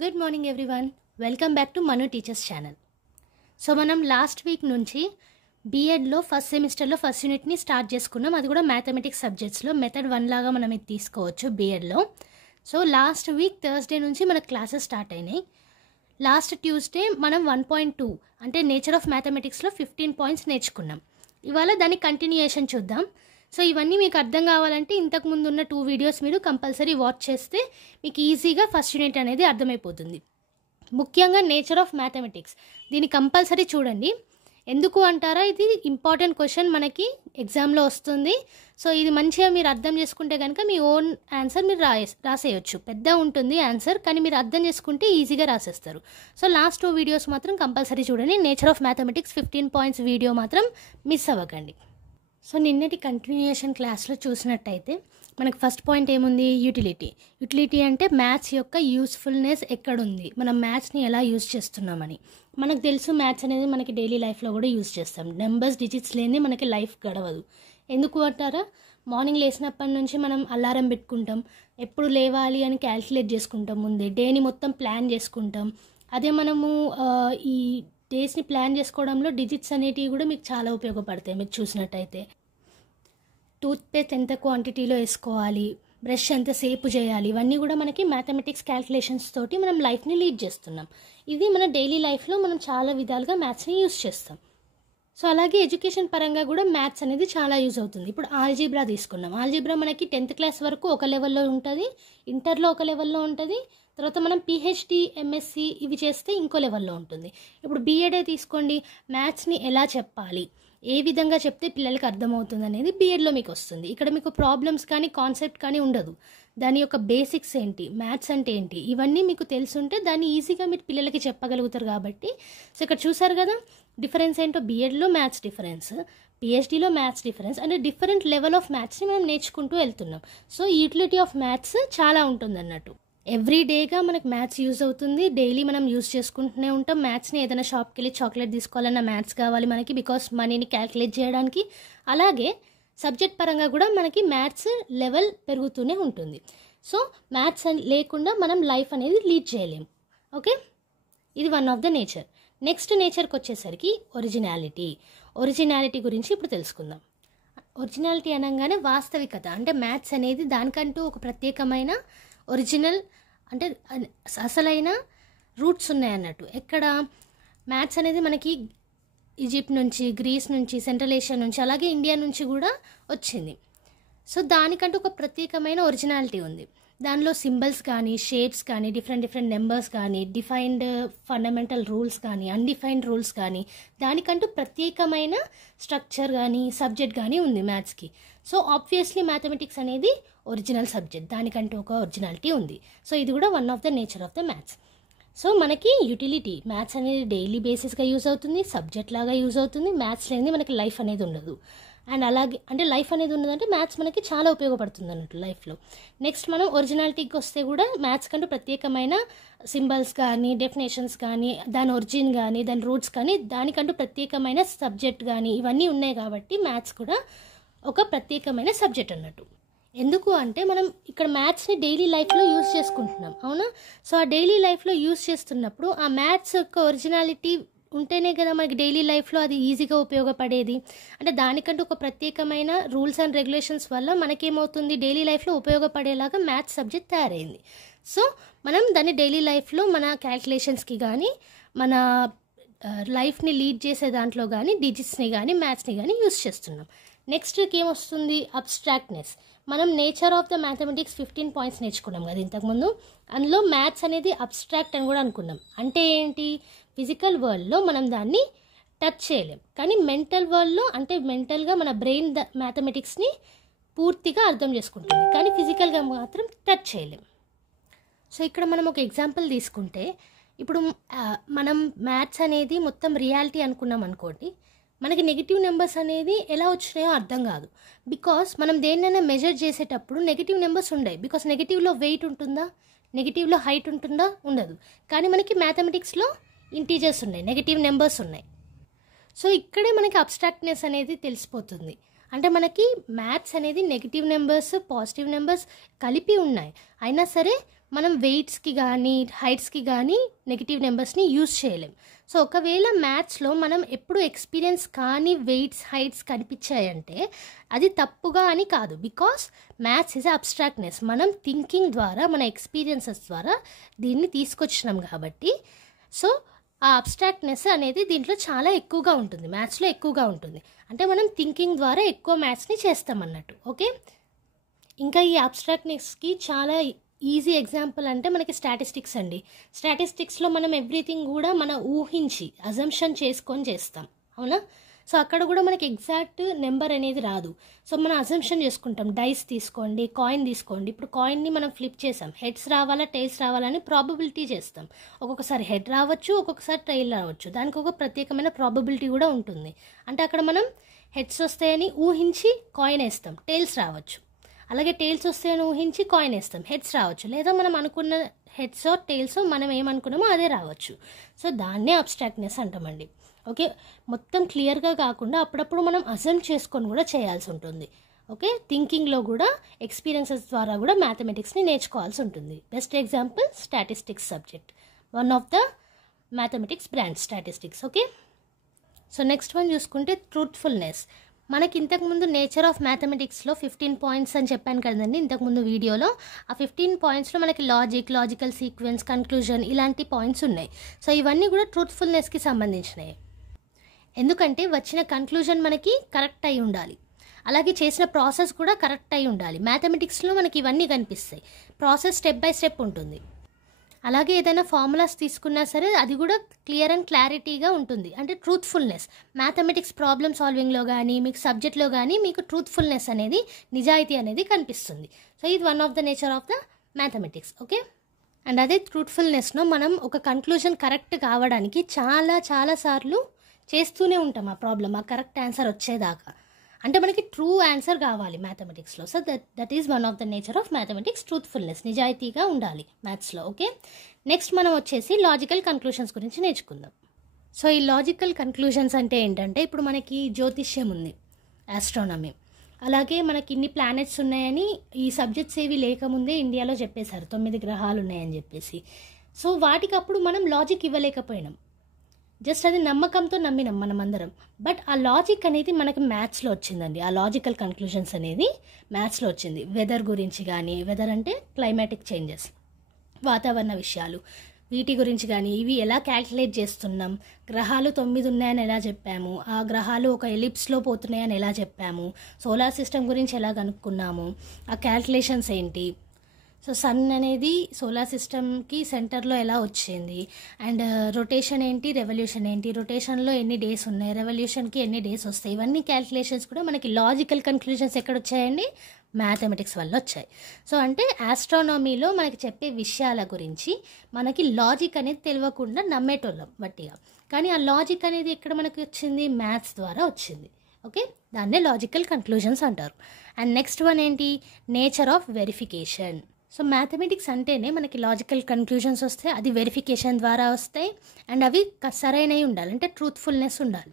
Good morning everyone, welcome back to Manu teachers channel. So మనం last week నుంచి బీఎడ్లో first సెమిస్టర్లో first యూనిట్ని start చేసుకున్నాం. అది కూడా మ్యాథమెటిక్స్ సబ్జెక్ట్స్లో మెథడ్ 1 లాగా మనం ఇది తీసుకోవచ్చు బీఎడ్లో. సో లాస్ట్ వీక్ థర్స్డే నుంచి మనకు క్లాసెస్ స్టార్ట్ అయినాయి. లాస్ట్ ట్యూస్డే మనం 1.2 అంటే నేచర్ ఆఫ్ మ్యాథమెటిక్స్లో 15 పాయింట్స్ నేర్చుకున్నాం. ఇవాళ దాని కంటిన్యూయేషన్ చూద్దాం. సో ఇవన్నీ మీకు అర్థం కావాలంటే ఇంతకుముందు ఉన్న 2 వీడియోస్ మీరు కంపల్సరీ వాచ్ చేస్తే మీకు ఈజీగా ఫస్ట్ యూనిట్ అనేది అర్థమైపోతుంది. ముఖ్యంగా నేచర్ ఆఫ్ మ్యాథమెటిక్స్ దీన్ని కంపల్సరీ చూడండి. ఎందుకు అంటారా, ఇది ఇంపార్టెంట్ క్వశ్చన్ మనకి ఎగ్జామ్లో వస్తుంది. సో ఇది మంచిగా మీరు అర్థం చేసుకుంటే కనుక మీ ఓన్ ఆన్సర్ మీరు రాసేయచ్చు. పెద్ద ఉంటుంది ఆన్సర్, కానీ మీరు అర్థం చేసుకుంటే ఈజీగా రాసేస్తారు. సో లాస్ట్ 2 వీడియోస్ మాత్రం కంపల్సరీ చూడండి. Nature of mathematics 15 points video మాత్రం మిస్ అవ్వకండి. సో నిన్నటి కంటిన్యూయేషన్ క్లాస్లో చూసినట్టయితే మనకు ఫస్ట్ పాయింట్ ఏముంది, యూటిలిటీ. యూటిలిటీ అంటే మ్యాథ్స్ యొక్క యూస్ఫుల్నెస్ ఎక్కడుంది, మనం మ్యాథ్స్ని ఎలా యూజ్ చేస్తున్నామని. మనకు తెలుసు మ్యాథ్స్ అనేది మనకి డైలీ లైఫ్లో కూడా యూజ్ చేస్తాం. నెంబర్స్ డిజిట్స్ లేని మనకి లైఫ్ గడవదు. ఎందుకు అంటారా, మార్నింగ్ లేచినప్పటి నుంచి మనం అలారం పెట్టుకుంటాం, ఎప్పుడు లేవాలి అని క్యాల్కులేట్ చేసుకుంటాం, ముందే డేని మొత్తం ప్లాన్ చేసుకుంటాం. అదే మనము ఈ డేస్ని ప్లాన్ చేసుకోవడంలో డిజిట్స్ అనేటివి కూడా మీకు చాలా ఉపయోగపడతాయి. మీరు చూసినట్టయితే టూత్పేస్ట్ ఎంత క్వాంటిటీలో వేసుకోవాలి, బ్రష్ ఎంత సేపు చేయాలి, ఇవన్నీ కూడా మనకి మ్యాథమెటిక్స్ క్యాల్కులేషన్స్ తోటి మనం లైఫ్ని లీడ్ చేస్తున్నాం. ఇది మన డైలీ లైఫ్లో మనం చాలా విధాలుగా మ్యాథ్స్ని యూజ్ చేస్తాం. సో అలాగే ఎడ్యుకేషన్ పరంగా కూడా మ్యాథ్స్ అనేది చాలా యూజ్ అవుతుంది. ఇప్పుడు ఆల్జీబ్రా తీసుకున్నాం. ఆల్జీబ్రా మనకి 10th క్లాస్ వరకు ఒక లెవెల్లో ఉంటుంది, ఇంటర్లో ఒక లెవెల్లో ఉంటుంది, తర్వాత మనం పిహెచ్డి ఎంఎస్సి ఇవి చేస్తే ఇంకో లెవెల్లో ఉంటుంది. ఇప్పుడు బీఎడే తీసుకోండి, మ్యాథ్స్ని ఎలా చెప్పాలి, ఏ విధంగా చెప్తే పిల్లలకి అర్థమవుతుంది అనేది బీఎడ్లో మీకు వస్తుంది. ఇక్కడ మీకు ప్రాబ్లమ్స్ కానీ కాన్సెప్ట్ కానీ ఉండదు. దాని యొక్క బేసిక్స్ ఏంటి, మ్యాథ్స్ అంటే ఏంటి, ఇవన్నీ మీకు తెలుసుంటే దాన్ని ఈజీగా మీరు పిల్లలకి చెప్పగలుగుతారు. కాబట్టి సో ఇక్కడ చూసారు కదా డిఫరెన్స్ ఏంటో, బీఎడ్లో మ్యాథ్స్ డిఫరెన్స్, పిహెచ్డీలో మ్యాథ్స్ డిఫరెన్స్, అంటే డిఫరెంట్ లెవెల్ ఆఫ్ మ్యాథ్స్ని మనం నేర్చుకుంటూ వెళ్తున్నాం. సో యూటిలిటీ ఆఫ్ మ్యాథ్స్ చాలా ఉంటుంది అన్నట్టు. ఎవ్రీ డేగా మనకు మ్యాథ్స్ యూజ్ అవుతుంది, డైలీ మనం యూజ్ చేసుకుంటూనే ఉంటాం. మ్యాథ్స్ని ఏదైనా షాప్కి వెళ్ళి చాక్లెట్ తీసుకోవాలన్నా మ్యాథ్స్ కావాలి మనకి, బికాస్ మనీని క్యాల్కులేట్ చేయడానికి. అలాగే సబ్జెక్ట్ పరంగా కూడా మనకి మ్యాథ్స్ లెవెల్ పెరుగుతూనే ఉంటుంది. సో మ్యాథ్స్ లేకుండా మనం లైఫ్ అనేది లీడ్ చేయలేము. ఓకే, ఇది one of the nature. Next నేచర్కి వచ్చేసరికి ఒరిజినాలిటీ గురించి ఇప్పుడు తెలుసుకుందాం. ఒరిజినాలిటీ అనగానే వాస్తవికత, అంటే మ్యాథ్స్ అనేది దానికంటూ ఒక ప్రత్యేకమైన ఒరిజినల్ అంటే అసలైన రూట్స్ ఉన్నాయన్నట్టు. ఎక్కడ మ్యాథ్స్ అనేది మనకి ఈజిప్ట్ నుంచి, గ్రీస్ నుంచి, సెంట్రల్ ఏషియా నుంచి, అలాగే ఇండియా నుంచి కూడా వచ్చింది. సో దానికంటూ ఒక ప్రత్యేకమైన ఒరిజినాలిటీ ఉంది. దానిలో సింబల్స్ కానీ, షేప్స్ కానీ, డిఫరెంట్ నెంబర్స్ కానీ, డిఫైన్డ్ ఫండమెంటల్ రూల్స్ కానీ, అన్డిఫైన్డ్ రూల్స్ కానీ, దానికంటూ ప్రత్యేకమైన స్ట్రక్చర్ కానీ, సబ్జెక్ట్ కానీ ఉంది మ్యాథ్స్కి. సో ఆబ్వియస్లీ మ్యాథమెటిక్స్ అనేది ఒరిజినల్ సబ్జెక్ట్, దానికంటూ ఒక ఒరిజినాలిటీ ఉంది. సో ఇది కూడా one of the nature of the maths. So మనకి యూటిలిటీ, మ్యాథ్స్ అనేది డైలీ బేసిస్గా యూజ్ అవుతుంది, సబ్జెక్ట్ లాగా యూజ్ అవుతుంది. మ్యాథ్స్ అనేది మనకి లైఫ్ అనేది ఉండదు. అండ్ అలాగే అంటే లైఫ్ అనేది ఉన్నదంటే మ్యాథ్స్ మనకి చాలా ఉపయోగపడుతుంది అన్నట్టు లైఫ్లో. నెక్స్ట్ మనం ఒరిజినాలిటీకి వస్తే కూడా మ్యాథ్స్ కంటూ ప్రత్యేకమైన సింబల్స్ కానీ, డెఫినేషన్స్ కానీ, దాని ఒరిజిన్ కానీ, దాని రూట్స్ కానీ, దానికంటూ ప్రత్యేకమైన సబ్జెక్ట్ కానీ ఇవన్నీ ఉన్నాయి. కాబట్టి మ్యాథ్స్ కూడా ఒక ప్రత్యేకమైన సబ్జెక్ట్ అన్నట్టు. ఎందుకు అంటే మనం ఇక్కడ మ్యాథ్స్ని డైలీ లైఫ్లో యూజ్ చేసుకుంటున్నాం, అవునా? సో ఆ డైలీ లైఫ్లో యూజ్ చేస్తున్నప్పుడు ఆ మ్యాథ్స్ యొక్క ఒరిజినాలిటీ ఉంటేనే కదా మనకి డైలీ లైఫ్లో అది ఈజీగా ఉపయోగపడేది. అంటే దానికంటూ ఒక ప్రత్యేకమైన రూల్స్ అండ్ రెగ్యులేషన్స్ వల్ల మనకేమవుతుంది, డైలీ లైఫ్లో ఉపయోగపడేలాగా మ్యాథ్స్ సబ్జెక్ట్ తయారైంది. సో మనం దాన్ని డైలీ లైఫ్లో మన క్యాల్కులేషన్స్కి కానీ, మన లైఫ్ని లీడ్ చేసే దాంట్లో కానీ, డిజిట్స్ని కానీ, మ్యాథ్స్ని కానీ యూజ్ చేస్తున్నాం. నెక్స్ట్కి ఏమొస్తుంది, అబ్స్ట్రాక్ట్నెస్. మనం nature of the mathematics 15 points నేర్చుకున్నాం కదా ఇంతకుముందు. అందులో మ్యాథ్స్ అనేది అబ్స్ట్రాక్ట్ అని కూడా అనుకున్నాం. అంటే ఏంటి, ఫిజికల్ వరల్డ్లో మనం దాన్ని టచ్ చేయలేం, కానీ మెంటల్ వరల్డ్లో అంటే మెంటల్గా మన బ్రెయిన్ మ్యాథమెటిక్స్ని పూర్తిగా అర్థం చేసుకుంటుంది, కానీ ఫిజికల్గా మాత్రం టచ్ చేయలేం. సో ఇక్కడ మనం ఒక ఎగ్జాంపుల్ తీసుకుంటే, ఇప్పుడు మనం మ్యాథ్స్ అనేది మొత్తం రియాలిటీ అనుకున్నాం అనుకోండి, మనకి నెగిటివ్ నెంబర్స్ అనేది ఎలా వచ్చినాయో అర్థం కాదు. బికాస్ మనం దేన్నైనా మెజర్ చేసేటప్పుడు నెగిటివ్ నెంబర్స్ ఉన్నాయి. బికాస్ నెగిటివ్లో వెయిట్ ఉంటుందా, నెగిటివ్లో హైట్ ఉంటుందా, ఉండదు. కానీ మనకి మ్యాథమెటిక్స్లో ఇంటీజర్స్ ఉన్నాయి, నెగిటివ్ నెంబర్స్ ఉన్నాయి. సో ఇక్కడే మనకి అబ్స్ట్రాక్ట్నెస్ అనేది తెలిసిపోతుంది. అంటే మనకి మ్యాథ్స్ అనేది నెగిటివ్ నెంబర్స్, పాజిటివ్ నెంబర్స్ కలిపి ఉన్నాయి. అయినా సరే మనం వెయిట్స్కి కానీ హైట్స్కి కానీ నెగిటివ్ నెంబర్స్ని యూజ్ చేయలేం. సో ఒకవేళ మ్యాథ్స్లో మనం ఎప్పుడు ఎక్స్పీరియన్స్ కానీ వెయిట్స్ హైట్స్ కనిపించాయంటే అది తప్పుగా అని కాదు. Because maths is abstractness. మనం థింకింగ్ ద్వారా మన ఎక్స్పీరియన్సెస్ ద్వారా దీన్ని తీసుకొచ్చినాం కాబట్టి సో ఆ అబ్స్ట్రాక్ట్నెస్ అనేది దీంట్లో చాలా ఎక్కువగా ఉంటుంది, మ్యాథ్స్లో ఎక్కువగా ఉంటుంది. అంటే మనం థింకింగ్ ద్వారా ఎక్కువ మ్యాథ్స్ని చేస్తాం అన్నట్టు. ఓకే, ఇంకా ఈ అబ్స్ట్రాక్ట్నెస్కి చాలా ఈజీ ఎగ్జాంపుల్ అంటే మనకి స్టాటిస్టిక్స్ అండి. స్టాటిస్టిక్స్లో మనం ఎవ్రీథింగ్ కూడా మనం ఊహించి అజంప్షన్ చేసుకొని చేస్తాం, అవునా? సో అక్కడ కూడా మనకి ఎగ్జాక్ట్ నెంబర్ అనేది రాదు. సో మనం అజంప్షన్ చేసుకుంటాం. డైస్ తీసుకోండి, కాయిన్ తీసుకోండి. ఇప్పుడు కాయిన్ని మనం ఫ్లిప్ చేసాం, హెడ్స్ రావాలా టైల్స్ రావాలని ప్రాబబిలిటీ చేస్తాం. ఒక్కొక్కసారి హెడ్ రావచ్చు, ఒక్కొక్కసారి టైల్ రావచ్చు. దానికి ఒక ప్రత్యేకమైన ప్రాబబిలిటీ కూడా ఉంటుంది. అంటే అక్కడ మనం హెడ్స్ వస్తాయని ఊహించి కాయిన్ వేస్తాం, టైల్స్ రావచ్చు. అలాగే టైల్స్ వస్తాయని ఊహించి కాయిన్ వేస్తాం, హెడ్స్ రావచ్చు. లేదా మనం అనుకున్న హెడ్సో టైల్సో మనం ఏమనుకున్నామో అదే రావచ్చు. సో దాన్నే అబ్స్ట్రాక్ట్నెస్ అంటామండి. ఓకే, మొత్తం క్లియర్గా కాకుండా అప్పుడప్పుడు మనం అజమ్ చేసుకొని కూడా చేయాల్సి ఉంటుంది. ఓకే, థింకింగ్లో కూడా ఎక్స్పీరియన్సెస్ ద్వారా కూడా మ్యాథమెటిక్స్ని నేర్చుకోవాల్సి ఉంటుంది. Best example statistics subject, one of the mathematics branch statistics. Okay, so next one చూసుకుంటే ట్రూత్ఫుల్నెస్. మనకి ఇంతకుముందు నేచర్ ఆఫ్ మ్యాథమెటిక్స్లో 15 పాయింట్స్ అని చెప్పాను కదండి ఇంతకుముందు వీడియోలో. ఆ 15 పాయింట్స్లో మనకి లాజికల్ సీక్వెన్స్, కన్క్లూజన్ ఇలాంటి పాయింట్స్ ఉన్నాయి. సో ఇవన్నీ కూడా ట్రూత్ఫుల్నెస్కి సంబంధించినవి. ఎందుకంటే వచ్చిన కన్క్లూజన్ మనకి కరెక్ట్ అయి ఉండాలి, అలాగే చేసిన ప్రాసెస్ కూడా కరెక్ట్ అయి ఉండాలి. మ్యాథమెటిక్స్లో మనకి ఇవన్నీ కనిపిస్తాయి. ప్రాసెస్ స్టెప్ బై స్టెప్ ఉంటుంది. అలాగే ఏదైనా ఫార్ములాస్ తీసుకున్నా సరే అది కూడా క్లియర్ అండ్ క్లారిటీగా ఉంటుంది. అంటే ట్రూత్ఫుల్నెస్ మ్యాథమెటిక్స్ ప్రాబ్లమ్ సాల్వింగ్లో కానీ మీకు సబ్జెక్ట్లో కానీ మీకు ట్రూత్ఫుల్నెస్ అనేది, నిజాయితీ అనేది కనిపిస్తుంది. సో ఇది one of the nature of the mathematics. Okay, and అదే ట్రూత్ఫుల్నెస్లో మనం ఒక కన్క్లూజన్ కరెక్ట్ కావడానికి చాలా సార్లు చేస్తూనే ఉంటాం ఆ ప్రాబ్లమ్, ఆ కరెక్ట్ ఆన్సర్ వచ్చేదాకా. అంటే మనకి ట్రూ ఆన్సర్ కావాలి మ్యాథమెటిక్స్లో. So that is one of the nature of mathematics, truthfulness, నిజాయితీగా ఉండాలి మ్యాథ్స్లో. ఓకే, నెక్స్ట్ మనం వచ్చేసి లాజికల్ కన్క్లూషన్స్ గురించి నేర్చుకుందాం. సో ఈ లాజికల్ కన్క్లూషన్స్ అంటే ఏంటంటే ఇప్పుడు మనకి జ్యోతిష్యం ఉంది, ఆస్ట్రానమీ, అలాగే మనకి ఇన్ని ప్లానెట్స్ ఉన్నాయని ఈ సబ్జెక్ట్స్ ఏవి లేకముందే ఇండియాలో చెప్పేశారు, 9 గ్రహాలు ఉన్నాయని చెప్పేసి. సో వాటికి అప్పుడు మనం లాజిక్ ఇవ్వలేకపోయినాం, జస్ట్ అది నమ్మకంతో నమ్మినాం మనం అందరం. బట్ ఆ లాజిక్ అనేది మనకి మ్యాథ్స్లో వచ్చిందండి. ఆ లాజికల్ కన్క్లూషన్స్ అనేది మ్యాథ్స్లో వచ్చింది. వెదర్ గురించి కానీ, వెదర్ అంటే క్లైమాటిక్ చేంజెస్, వాతావరణ విషయాలు, వీటి గురించి కానీ ఇవి ఎలా క్యాల్కులేట్ చేస్తున్నాం, గ్రహాలు 9 ఉన్నాయని ఎలా చెప్పాము, ఆ గ్రహాలు ఒక ఎలిప్స్లో పోతున్నాయని ఎలా చెప్పాము, సోలార్ సిస్టమ్ గురించి ఎలా కనుక్కున్నాము, ఆ క్యాల్కులేషన్స్ ఏంటి, సో సన్ అనేది సోలార్ సిస్టమ్కి సెంటర్లో ఎలా వచ్చింది, అండ్ రొటేషన్ ఏంటి, రెవల్యూషన్ ఏంటి, రొటేషన్లో ఎన్ని డేస్ ఉన్నాయి, రెవల్యూషన్కి ఎన్ని డేస్ వస్తాయి, ఇవన్నీ క్యాల్కులేషన్స్ కూడా మనకి లాజికల్ కన్క్లూషన్స్ ఎక్కడ వచ్చాయండి, మ్యాథమెటిక్స్ వల్ల వచ్చాయి. సో అంటే ఆస్ట్రానమీలో మనకి చెప్పే విషయాల గురించి మనకి లాజిక్ అనేది తెలియకుండా నమ్మేటోళ్ళం బట్టిగా, కానీ ఆ లాజిక్ అనేది ఎక్కడ మనకి వచ్చింది, మ్యాథ్స్ ద్వారా వచ్చింది. ఓకే, దాన్నే లాజికల్ కన్క్లూషన్స్ అంటారు. అండ్ నెక్స్ట్ వన్ ఏంటి, nature of verification. So mathematics అంటేనే మనకి లాజికల్ కన్క్లూషన్స్ వస్తాయి, అది వెరిఫికేషన్ ద్వారా వస్తాయి, అండ్ అవి సరైనవి ఉండాలి, అంటే ట్రూత్ఫుల్నెస్ ఉండాలి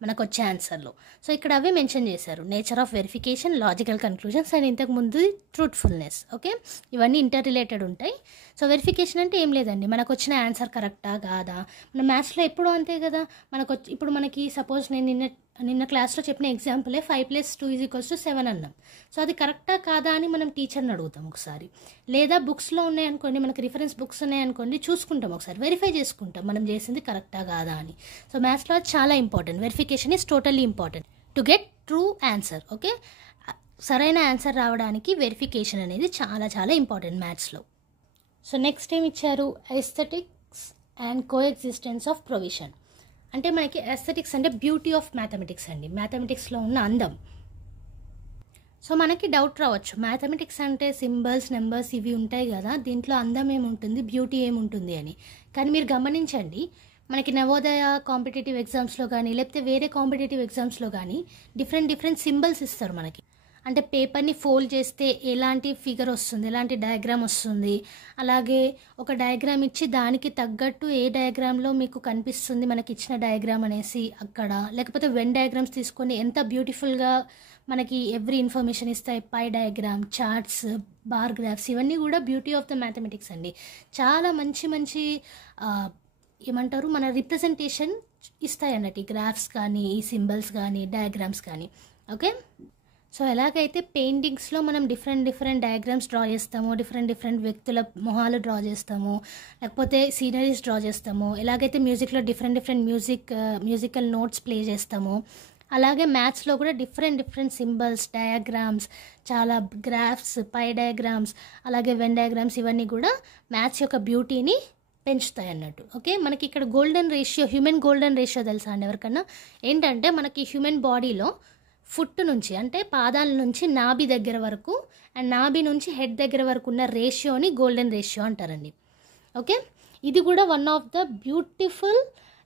మనకు వచ్చే ఆన్సర్లో. సో ఇక్కడ అవే మెన్షన్ చేశారు, nature of verification, logical conclusions and ఇంతకుముందు ట్రూత్ఫుల్నెస్. ఓకే, ఇవన్నీ ఇంటర్ రిలేటెడ్ ఉంటాయి. సో వెరిఫికేషన్ అంటే ఏం లేదండి, మనకు వచ్చిన ఆన్సర్ కరెక్టా కాదా. మన మ్యాథ్స్లో ఎప్పుడూ అంతే కదా, ఇప్పుడు మనకి సపోజ్ నేను నిన్న క్లాస్లో చెప్పిన ఎగ్జాంపులే 5 + 2 = 7 అన్నాం. సో అది కరెక్టా కాదా అని మనం టీచర్ని అడుగుతాం ఒకసారి, లేదా బుక్స్లో ఉన్నాయనుకోండి, మనకి రిఫరెన్స్ బుక్స్ ఉన్నాయనుకోండి, చూసుకుంటాం ఒకసారి, వెరిఫై చేసుకుంటాం మనం చేసింది కరెక్టా కాదా అని. సో మ్యాథ్స్లో చాలా important, verification is totally important to get true answer. Okay, సరైన ఆన్సర్ రావడానికి వెరిఫికేషన్ అనేది చాలా ఇంపార్టెంట్ మ్యాథ్స్లో. సో నెక్స్ట్ ఏం ఇచ్చారు, aesthetics and coexistence of provision. అంటే మనకి ఎస్థెటిక్స్ అంటే బ్యూటీ ఆఫ్ మ్యాథమెటిక్స్ అండి, మ్యాథమెటిక్స్లో ఉన్న అందం. సో మనకి డౌట్ రావచ్చు, మ్యాథమెటిక్స్ అంటే సింబల్స్, నెంబర్స్ ఇవి ఉంటాయి కదా, దీంట్లో అందం ఏముంటుంది, బ్యూటీ ఏముంటుంది అని. కానీ మీరు గమనించండి, మనకి నవోదయ కాంపిటేటివ్ ఎగ్జామ్స్లో కానీ లేకపోతే వేరే కాంపిటేటివ్ ఎగ్జామ్స్లో కానీ డిఫరెంట్ సింబల్స్ ఇస్తారు మనకి. అంటే పేపర్ని ఫోల్డ్ చేస్తే ఎలాంటి ఫిగర్ వస్తుంది, ఎలాంటి డయాగ్రామ్ వస్తుంది, అలాగే ఒక డయాగ్రామ్ ఇచ్చి దానికి తగ్గట్టు ఏ డయాగ్రామ్లో మీకు కనిపిస్తుంది మనకి ఇచ్చిన డయాగ్రామ్ అనేసి అక్కడ, లేకపోతే వెన్ డయాగ్రామ్స్ తీసుకొని ఎంత బ్యూటిఫుల్గా మనకి ఎవ్రీ ఇన్ఫర్మేషన్ ఇస్తాయి. పై డయాగ్రామ్, చార్ట్స్, బార్ గ్రాఫ్స్, ఇవన్నీ కూడా బ్యూటీ ఆఫ్ ద మ్యాథమెటిక్స్ అండి. చాలా మంచి మంచి ఏమంటారు మన రిప్రజెంటేషన్ ఇస్తాయి అన్నట్టు, ఈ గ్రాఫ్స్ కానీ, ఈ సింబల్స్ కానీ, డయాగ్రామ్స్ కానీ. ఓకే, సో ఎలాగైతే పెయింటింగ్స్లో మనం డిఫరెంట్ డయాగ్రామ్స్ డ్రా చేస్తాము, డిఫరెంట్ వ్యక్తుల మొహాలు డ్రా చేస్తాము, లేకపోతే సీనరీస్ డ్రా చేస్తాము, ఎలాగైతే మ్యూజిక్లో డిఫరెంట్ మ్యూజికల్ నోట్స్ ప్లే చేస్తాము, అలాగే మ్యాథ్స్లో కూడా డిఫరెంట్ సింబల్స్, డయాగ్రామ్స్, చాలా గ్రాఫ్స్, పై డయాగ్రామ్స్, అలాగే వెన్ డయాగ్రామ్స్, ఇవన్నీ కూడా మ్యాథ్స్ యొక్క బ్యూటీని పెంచుతాయి అన్నట్టు. ఓకే, మనకి ఇక్కడ హ్యూమన్ గోల్డెన్ రేషియో తెలుసా అండి ఎవరికన్నా? ఏంటంటే మనకి హ్యూమన్ బాడీలో ఫుట్ నుంచి అంటే పాదాల నుంచి నాభి దగ్గర వరకు అండ్ నాభి నుంచి హెడ్ దగ్గర వరకు ఉన్న రేషియోని గోల్డెన్ రేషియో అంటారండి. ఓకే, ఇది కూడా one of the beautiful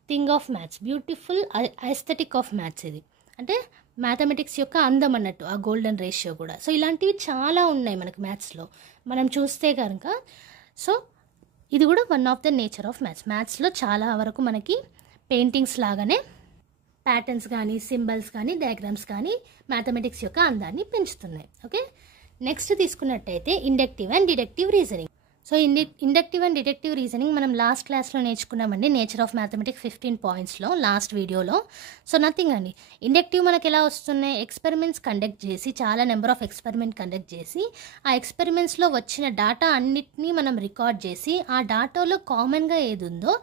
thing of maths, beautiful aesthetic of maths. ఇది అంటే మ్యాథమెటిక్స్ యొక్క అందం అన్నట్టు ఆ గోల్డెన్ రేషియో కూడా. సో ఇలాంటివి చాలా ఉన్నాయి మనకి మ్యాథ్స్లో మనం చూస్తే కనుక. సో ఇది కూడా one of the nature of మ్యాథ్స్లో చాలా వరకు మనకి పెయింటింగ్స్ లాగానే ప్యాటర్న్స్ కానీ, సింబల్స్ కానీ, డయాగ్రామ్స్ కానీ మ్యాథమెటిక్స్ యొక్క అందాన్ని పెంచుతున్నాయి. ఓకే, నెక్స్ట్ తీసుకున్నట్టయితే inductive and deductive reasoning. So inductive and deductive reasoning మనం లాస్ట్ క్లాస్లో నేర్చుకున్నామండి, నేచర్ ఆఫ్ మ్యాథమెటిక్స్ 15 పాయింట్స్లో, లాస్ట్ వీడియోలో. సో నథింగ్ అండి, ఇండక్టివ్ మనకి ఎలా వస్తున్నాయి, ఎక్స్పెరిమెంట్స్ కండక్ట్ చేసి, చాలా నెంబర్ ఆఫ్ ఎక్స్పెరిమెంట్ కండక్ట్ చేసి, ఆ ఎక్స్పెరిమెంట్స్లో వచ్చిన డేటా అన్నిటినీ మనం రికార్డ్ చేసి, ఆ డేటాలో కామన్గా ఏది ఉందో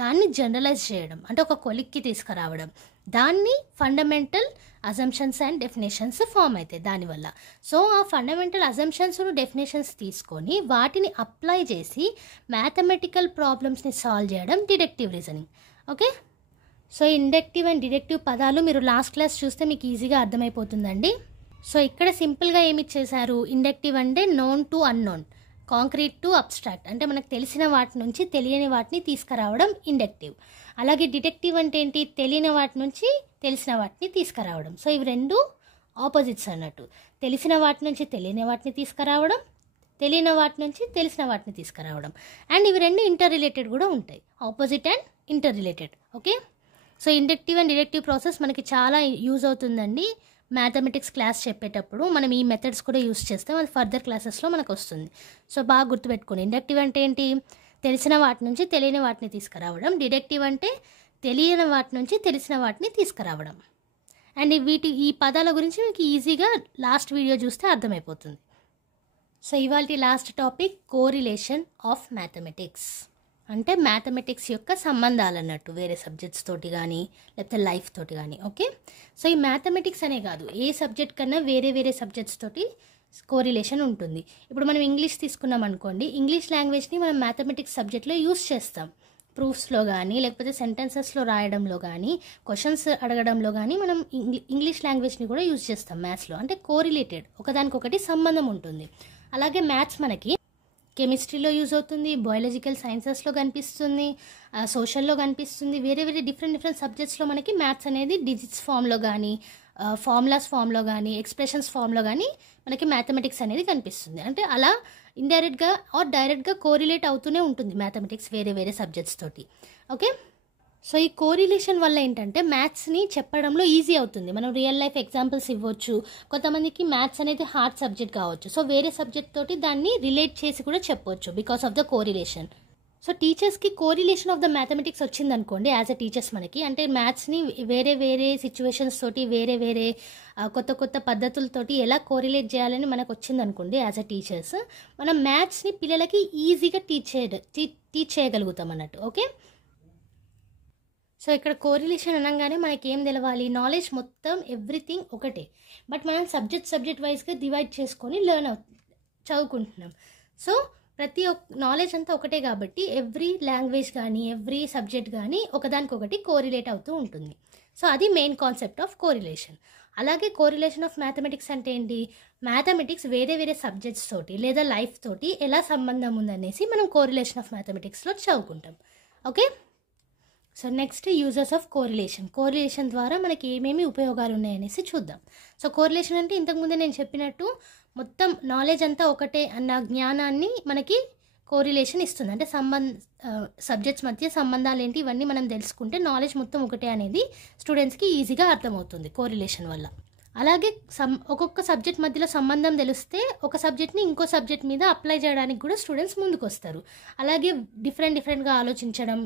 దాన్ని జనరలైజ్ చేయడం, అంటే ఒక కొలిక్కి తీసుకురావడం, దాన్ని fundamental assumptions and definitions form అవుతాయి దానివల్ల. సో ఆ ఫండమెంటల్ అజంప్షన్స్ను డెఫినేషన్స్ తీసుకొని వాటిని అప్లై చేసి మ్యాథమెటికల్ ప్రాబ్లమ్స్ని సాల్వ్ చేయడం deductive reasoning. Okay, so inductive and deductive పదాలు మీరు లాస్ట్ క్లాస్ చూస్తే మీకు ఈజీగా అర్థమైపోతుందండి. సో ఇక్కడ సింపుల్గా ఏమి ఇచ్చేశారు, ఇండక్టివ్ అంటే known to unknown, concrete to abstract, అంటే మనకు తెలిసిన వాటి నుంచి తెలియని వాటిని తీసుకురావడం ఇండక్టివ్. అలాగే డిడక్టివ్ అంటే ఏంటి, తెలియని వాటి నుంచి తెలిసిన వాటిని తీసుకురావడం. సో ఇవి రెండు ఆపోజిట్స్ అన్నట్టు, తెలిసిన వాటి నుంచి తెలియని వాటిని తీసుకురావడం, తెలియని వాటి నుంచి తెలిసిన వాటిని తీసుకురావడం. అండ్ ఇవి రెండు ఇంటర్ రిలేటెడ్ కూడా ఉంటాయి, opposite and inter related. Okay, so inductive and deductive process మనకి చాలా యూజ్ అవుతుందండి మ్యాథమెటిక్స్ క్లాస్ చెప్పేటప్పుడు. మనం ఈ మెథడ్స్ కూడా యూజ్ చేస్తాం, అది ఫర్దర్ క్లాసెస్లో మనకు వస్తుంది. సో బాగా గుర్తుపెట్టుకోండి, ఇండక్టివ్ అంటే ఏంటి, తెలిసిన వాటి నుంచి తెలియని వాటిని తీసుకురావడం. డిడక్టివ్ అంటే తెలియని వాటి నుంచి తెలిసిన వాటిని తీసుకురావడం. అండ్ ఈ పదాల గురించి మీకు ఈజీగా లాస్ట్ వీడియో చూస్తే అర్థమైపోతుంది. సో ఇవాల్టి last topic correlation of mathematics, అంటే మ్యాథమెటిక్స్ యొక్క సంబంధాలు అన్నట్టు వేరే సబ్జెక్ట్స్ తోటి కానీ లేకపోతే లైఫ్ తోటి కానీ. ఓకే, సో ఈ మ్యాథమెటిక్స్ అనే కాదు, ఏ సబ్జెక్ట్ కన్నా వేరే సబ్జెక్ట్స్ తోటి కోరిలేషన్ ఉంటుంది. ఇప్పుడు మనం ఇంగ్లీష్ తీసుకున్నాం అనుకోండి, ఇంగ్లీష్ లాంగ్వేజ్ని మనం మ్యాథమెటిక్స్ సబ్జెక్ట్లో యూస్ చేస్తాం, ప్రూఫ్స్లో కానీ లేకపోతే సెంటెన్సెస్లో రాయడంలో కానీ, క్వశ్చన్స్ అడగడంలో కానీ మనం ఇంగ్లీష్ లాంగ్వేజ్ని కూడా యూజ్ చేస్తాం మ్యాథ్స్లో. అంటే కోరిలేటెడ్, ఒకదానికొకటి సంబంధం ఉంటుంది. అలాగే మ్యాథ్స్ మనకి కెమిస్ట్రీలో యూజ్ అవుతుంది, బయాలజికల్ సైన్సెస్లో కనిపిస్తుంది, సోషల్లో కనిపిస్తుంది, వేరే డిఫరెంట్ సబ్జెక్ట్స్లో మనకి మ్యాథ్స్ అనేది డిజిట్స్ ఫామ్లో కానీ, ఫార్ములాస్ ఫామ్లో కానీ, ఎక్స్ప్రెషన్స్ ఫామ్లో కానీ మనకి మ్యాథమెటిక్స్ అనేది కనిపిస్తుంది. అంటే అలా ఇండైరెక్ట్గా ఆర్ డైరెక్ట్గా కోరిలేట్ అవుతూనే ఉంటుంది మ్యాథమెటిక్స్ వేరే సబ్జెక్ట్స్ తోటి. ఓకే, సో ఈ కోరిలేషన్ వల్ల ఏంటంటే మ్యాథ్స్ని చెప్పడంలో ఈజీ అవుతుంది. మనం రియల్ లైఫ్ ఎగ్జాంపుల్స్ ఇవ్వచ్చు. కొంతమందికి మ్యాథ్స్ అనేది హార్డ్ సబ్జెక్ట్ కావచ్చు, సో వేరే సబ్జెక్ట్ తోటి దాన్ని రిలేట్ చేసి కూడా చెప్పవచ్చు because of the correlation. So టీచర్స్కి కోరిలేషన్ ఆఫ్ ద మ్యాథమెటిక్స్ వచ్చింది అనుకోండి, యాజ్ అ టీచర్స్ మనకి అంటే మ్యాథ్స్ని వేరే సిచ్యువేషన్స్ తోటి వేరే కొత్త పద్ధతులతోటి ఎలా కోరిలేట్ చేయాలని మనకు వచ్చింది అనుకోండి, యాజ్ అ టీచర్స్ మనం మ్యాథ్స్ని పిల్లలకి ఈజీగా టీచ్ చేయగలుగుతాం అన్నట్టు. ఓకే, సో ఇక్కడ కోరిలేషన్ అనగానే మనకి ఏం తెలవాలి, నాలెడ్జ్ మొత్తం ఎవ్రీథింగ్ ఒకటే, బట్ మనం సబ్జెక్ట్ వైజ్గా డివైడ్ చేసుకొని చదువుకుంటున్నాం. సో ప్రతి ఒక్క నాలెడ్జ్ అంతా ఒకటే కాబట్టి ఎవ్రీ లాంగ్వేజ్ కానీ ఎవ్రీ సబ్జెక్ట్ కానీ ఒకదానికొకటి కోరిలేట్ అవుతూ ఉంటుంది. సో అది మెయిన్ కాన్సెప్ట్ ఆఫ్ కోరిలేషన్. అలాగే కోరిలేషన్ ఆఫ్ మ్యాథమెటిక్స్ అంటే ఏంటి, మ్యాథమెటిక్స్ వేరే సబ్జెక్ట్స్ తోటి లేదా లైఫ్ తోటి ఎలా సంబంధం ఉందనేసి మనం కోరిలేషన్ ఆఫ్ మ్యాథమెటిక్స్లో చదువుకుంటాం. Okay, so next uses of correlation ద్వారా మనకి ఏమేమి ఉపయోగాలు ఉన్నాయనేసి చూద్దాం. సో కోరిలేషన్ అంటే ఇంతకుముందే నేను చెప్పినట్టు మొత్తం నాలెడ్జ్ అంతా ఒకటే అన్న జ్ఞానాన్ని మనకి కోరిలేషన్ ఇస్తుంది. అంటే సబ్జెక్ట్స్ మధ్య సంబంధాలు ఏంటి ఇవన్నీ మనం తెలుసుకుంటే నాలెడ్జ్ మొత్తం ఒకటే అనేది స్టూడెంట్స్కి ఈజీగా అర్థమవుతుంది కోరిలేషన్ వల్ల. అలాగే ఒక్కొక్క సబ్జెక్ట్ మధ్యలో సంబంధం తెలిస్తే ఒక సబ్జెక్ట్ని ఇంకో సబ్జెక్ట్ మీద అప్లై చేయడానికి కూడా స్టూడెంట్స్ ముందుకు వస్తారు. అలాగే డిఫరెంట్గా ఆలోచించడం,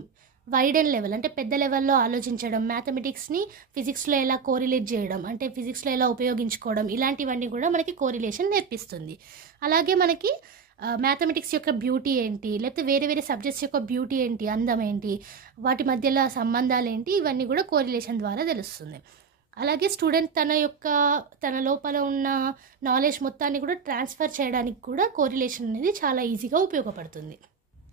వైడ్ అండ్ లెవెల్ అంటే పెద్ద లెవెల్లో ఆలోచించడం, మ్యాథమెటిక్స్ని ఫిజిక్స్లో ఎలా కోరిలేట్ చేయడం, అంటే ఫిజిక్స్లో ఎలా ఉపయోగించుకోవడం, ఇలాంటివన్నీ కూడా మనకి కోరిలేషన్ నేర్పిస్తుంది. అలాగే మనకి మ్యాథమెటిక్స్ యొక్క బ్యూటీ ఏంటి, లేకపోతే వేరే వేరే సబ్జెక్ట్స్ యొక్క బ్యూటీ ఏంటి, అందం ఏంటి, వాటి మధ్యలో సంబంధాలు ఏంటి, ఇవన్నీ కూడా కోరిలేషన్ ద్వారా తెలుస్తుంది. అలాగే స్టూడెంట్ తన లోపల ఉన్న నాలెడ్జ్ మొత్తాన్ని కూడా ట్రాన్స్ఫర్ చేయడానికి కూడా కోరిలేషన్ అనేది చాలా ఈజీగా ఉపయోగపడుతుంది.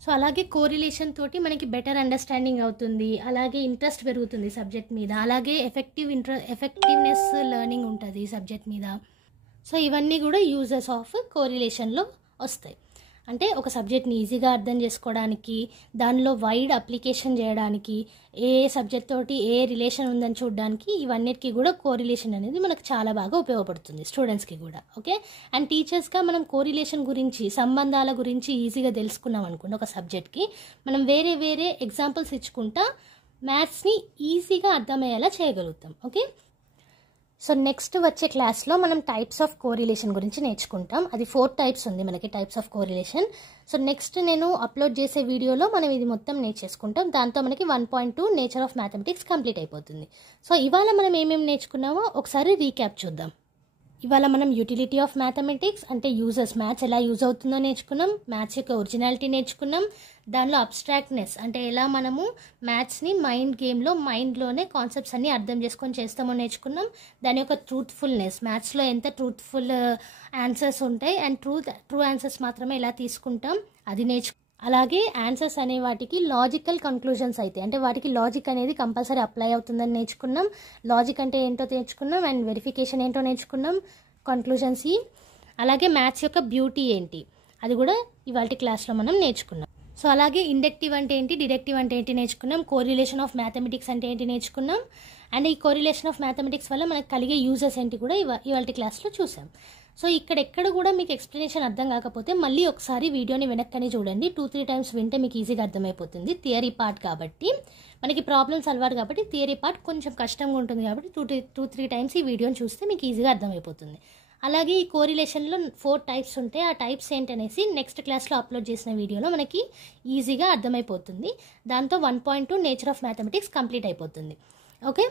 సో అలాగే కోరిలేషన్ తోటి మనకి బెటర్ అండర్స్టాండింగ్ అవుతుంది, అలాగే ఇంట్రెస్ట్ పెరుగుతుంది సబ్జెక్ట్ మీద, అలాగే ఎఫెక్టివ్నెస్ లెర్నింగ్ ఉంటుంది సబ్జెక్ట్ మీద. సో ఇవన్నీ కూడా యూజెస్ ఆఫ్ కోరిలేషన్లో వస్తాయి. అంటే ఒక సబ్జెక్ట్ని ఈజీగా అర్థం చేసుకోవడానికి, దానిలో వైడ్ అప్లికేషన్ చేయడానికి, ఏ సబ్జెక్ట్ తోటి ఏ రిలేషన్ ఉందని చూడడానికి, ఇవన్నిటికీ కూడా కోరిలేషన్ అనేది మనకు చాలా బాగా ఉపయోగపడుతుంది స్టూడెంట్స్కి కూడా. ఓకే, అండ్ టీచర్స్గా మనం కోరిలేషన్ గురించి, సంబంధాల గురించి ఈజీగా తెలుసుకున్నాం అనుకోండి ఒక సబ్జెక్ట్కి, మనం వేరే వేరే ఎగ్జాంపుల్స్ ఇచ్చుకుంటా మ్యాథ్స్ని ఈజీగా అర్థమయ్యేలా చేయగలుగుతాం. ఓకే, సో నెక్స్ట్ వచ్చే క్లాస్లో మనం టైప్స్ ఆఫ్ కోరిలేషన్ గురించి నేర్చుకుంటాం. అది 4 టైప్స్ ఉంది మనకి types of correlation. So next నేను అప్లోడ్ చేసే వీడియోలో మనం ఇది మొత్తం నేర్చేసుకుంటాం. దాంతో మనకి 1.2 నేచర్ ఆఫ్ మ్యాథమెటిక్స్ కంప్లీట్ అయిపోతుంది. సో ఇవాళ మనం ఏమేమి నేర్చుకున్నామో ఒకసారి రీక్యాప్ చూద్దాం. ఇవాళ మనం యూటిలిటీ ఆఫ్ మ్యాథమెటిక్స్ అంటే యూజర్స్, మ్యాథ్స్ ఎలా యూజ్ అవుతుందో నేర్చుకున్నాం, మ్యాథ్స్ యొక్క ఒరిజినాలిటీ నేర్చుకున్నాం, దానిలో అబ్స్ట్రాక్ట్నెస్ అంటే ఎలా మనము మ్యాథ్స్ని మైండ్లోనే కాన్సెప్ట్స్ అన్నీ అర్థం చేసుకొని చేస్తామో నేర్చుకున్నాం, దాని యొక్క ట్రూత్ఫుల్నెస్, మ్యాథ్స్లో ఎంత ట్రూత్ఫుల్ ఆన్సర్స్ ఉంటాయి అండ్ ట్రూ ఆన్సర్స్ మాత్రమే ఎలా తీసుకుంటాం అది అలాగే ఆన్సర్స్ అనే వాటికి లాజికల్ కంక్లూజన్స్ అయితే, అంటే వాటికి లాజిక్ అనేది కంపల్సరీ అప్లై అవుతుందని నేర్చుకున్నాం, లాజిక్ అంటే ఏంటో నేర్చుకున్నాం, అండ్ వెరిఫికేషన్ ఏంటో నేర్చుకున్నాం, కంక్లూజన్స్. అలాగే మ్యాథ్స్ యొక్క బ్యూటీ ఏంటి అది కూడా ఇవాళ క్లాస్లో మనం నేర్చుకున్నాం. సో అలాగే ఇండక్టివ్ అంటే ఏంటి, డిడక్టివ్ అంటే ఏంటి నేర్చుకున్నాం, కోరిలేషన్ ఆఫ్ మ్యాథమెటిక్స్ అంటే ఏంటి నేర్చుకున్నాం, అండ్ ఈ కోరిలేషన్ ఆఫ్ మ్యాథమెటిక్స్ వల్ల మనకు కలిగే యూజెస్ ఏంటి కూడా ఇవాళ క్లాస్లో చూసాం. సో ఎక్కడ కూడా మీకు ఎక్స్ప్లెనేషన్ అర్థం కాకపోతే మళ్ళీ ఒకసారి వీడియోని వెనక్కని చూడండి. 2-3 టైమ్స్ వింటే మీకు ఈజీగా అర్థమైపోతుంది. థియరీ పార్ట్ కాబట్టి మనకి ప్రాబ్లమ్స్ అలవాటు కాబట్టి థియరీ పార్ట్ కొంచెం కష్టంగా ఉంటుంది కాబట్టి 2-3 టైమ్స్ ఈ వీడియోని చూస్తే మీకు ఈజీగా అర్థమైపోతుంది. అలాగే ఈ కోరిలేషన్లో 4 టైప్స్ ఉంటాయి. ఆ టైప్స్ ఏంటనేసి నెక్స్ట్ క్లాస్లో అప్లోడ్ చేసిన వీడియోలో మనకి ఈజీగా అర్థమైపోతుంది. దాంతో 1.2 నేచర్ ఆఫ్ మ్యాథమెటిక్స్ కంప్లీట్ అయిపోతుంది. Okay,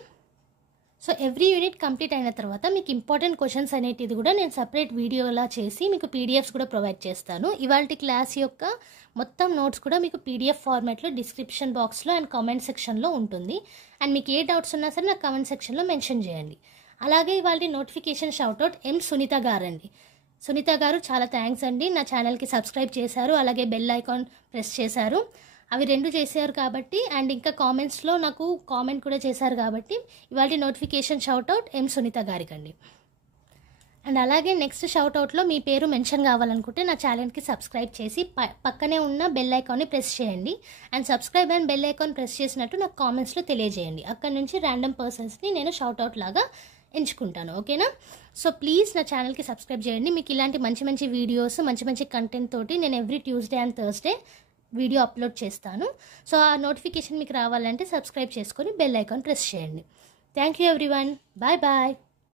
so every unit complete అయిన తర్వాత మీకు ఇంపార్టెంట్ క్వశ్చన్స్ అనేటిది కూడా నేను సపరేట్ వీడియోలా చేసి మీకు పీడిఎఫ్స్ కూడా ప్రొవైడ్ చేస్తాను. ఇవాళ క్లాస్ యొక్క మొత్తం నోట్స్ కూడా మీకు పీడిఎఫ్ ఫార్మాట్లో డిస్క్రిప్షన్ బాక్స్లో అండ్ కామెంట్ సెక్షన్లో ఉంటుంది. అండ్ మీకు ఏ డౌట్స్ ఉన్నా సరే నాకు కామెంట్ సెక్షన్లో మెన్షన్ చేయండి. అలాగే ఇవాళ నోటిఫికేషన్ షౌట్అవుట్ సునీత గారు అండి. సునీత గారు చాలా థ్యాంక్స్ అండి. నా ఛానల్కి సబ్స్క్రైబ్ చేశారు, అలాగే బెల్ ఐకాన్ ప్రెస్ చేశారు. అవి 2 చేశారు కాబట్టి, అండ్ ఇంకా కామెంట్స్లో నాకు కామెంట్ కూడా చేశారు కాబట్టి ఇవాళ నోటిఫికేషన్ షౌట్అవుట్ సునీత గారికి అండి. అండ్ అలాగే నెక్స్ట్ షౌట్అవుట్లో మీ పేరు మెన్షన్ కావాలనుకుంటే నా ఛానల్కి సబ్స్క్రైబ్ చేసి పక్కనే ఉన్న బెల్ ఐకాన్ని ప్రెస్ చేయండి. And subscribe and bell icon press చేసినట్టు నాకు కామెంట్స్లో తెలియజేయండి. అక్కడ నుంచి ర్యాండమ్ పర్సన్స్ని నేను షౌట్అవుట్ లాగా ఎంచుకుంటాను. ఓకేనా? సో ప్లీజ్ నా ఛానల్కి సబ్స్క్రైబ్ చేయండి. మీకు ఇలాంటి మంచి వీడియోస్, మంచి కంటెంట్ తోటి నేను every Tuesday and Thursday video upload చేస్తాను. సో ఆ నోటిఫికేషన్ మీకు రావాలంటే సబ్స్క్రైబ్ చేసుకొని బెల్ ఐకాన్ ప్రెస్ చేయండి. Thank you everyone. Bye bye.